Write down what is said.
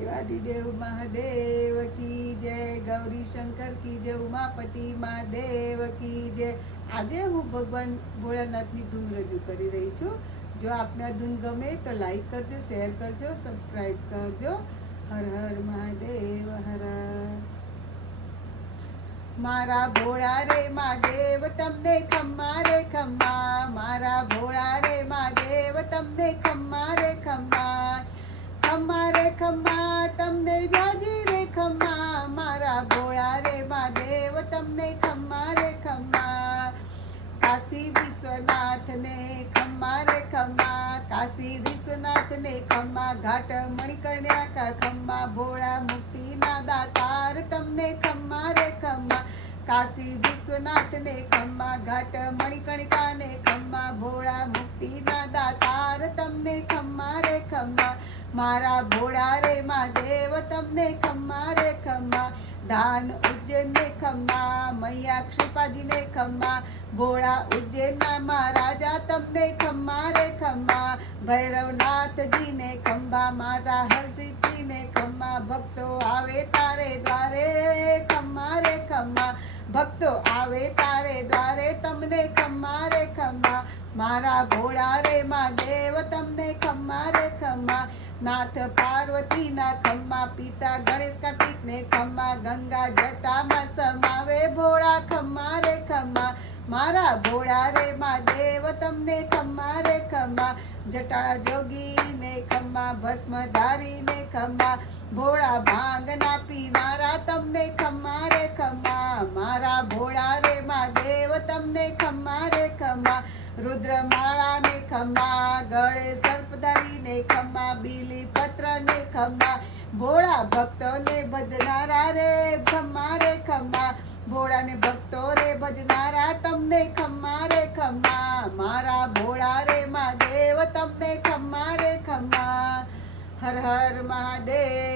દેવાદિદેવ મહાદેવ કી જય, ગૌરી શંકર કી જય, ઉમાપતિ મહાદેવ કી જય। આજે હું ભગવાન ભોળાનાથની ધૂન રજૂ કરી રહી છું। જો આપને આ ધૂન ગમે તો લાઈક કરજો, શેર કરજો, સબસ્ક્રાઈબ કરજો। હર હર મહાદેવ હર। મારા ભોળા રે મહાદેવ તમને ખમ્મા રે ખમ્મા, મારા ભોળા રે મહાદેવ તમને ખમ્મા રે ખમ્મા, ખમ્મા રે ખમ્મા તમને જાજી રે ખમ્મા, મારા ભોળા રે મહાદેવ તમને ખમ્મા રે ખમ્મા। કાશી વિશ્વનાથને ખમ્મા રે ખમ્મા, કાશી વિશ્વનાથને ખમ્મા, ઘાટ મણિકર્ણ્યા કા ખમ્મા, ભોળા મુક્તિના દાતાર તમને ખમ્મા રે ખમ્મા। કાશી વિશ્વનાથને ખમ્મા, ઘાટ મણિકર્ણિકાને ખમ્મા, ભોળા મુક્તિના દાતાર તમને ખમ્મા રે ખમ્મા, મારા ભોળા રે મહાદેવ તમને ખમ્મા રે ખમ્મા। ધાન ઉજ્જૈનને ખમ્મા, મૈયા ક્ષિપાજીને ખમ્મા, ભોળા ઉજ્જૈનના મહારાજા તમને ખમ્મા રે ખમ્મા, ભૈરવનાથજીને ખમ્મા, માતા હરસિદ્ધિને ખમ્મા, ભક્તો આવે તારે દ્વારે ખમ્મા રે ખમ્મા, ભક્તો આવે તારે દ્વારે તમને ખમ્મા રે ખમ્મા, મારા ભોળા રે મહાદેવ તમને ખમ્મા રે ખમ્મા। નાથ પાર્વતીના ખમ્મા, પિતા ગણેશ કાર્તિકને ખમ્મા, ગંગા જટામાં સમાવે ભોળા ખમ્મા રે ખમ્મા, મારા ભોળા રે મહાદેવ તમને ખમ્મા રે ખમ્મા। જટાળા જોગીને ખમ્મા, ભસ્મધારીને ખમ્મા, ભોળા ભાંગના પીનારા તમને ખમ્મા રે ખમ્મા, મારા ભોળા રે મહાદેવ તમને ખમ્મા રે ખમ્મા। રુદ્રમાળાને ખમ્મા, ગળે સર્પધારીને ખમ્મા, બીલી પત્રને ખમ્મા, ભોળા ભક્તોને ભજનારા રે ખમ્મા રે ખમ્મા, ભોળાને ભક્તો રે ભજનારા તમને ખમ્મા રે ખમ્મા, મારા ભોળા રે મહાદેવ તમને ખમ્મા રે ખમ્મા। હર હર મહાદેવ।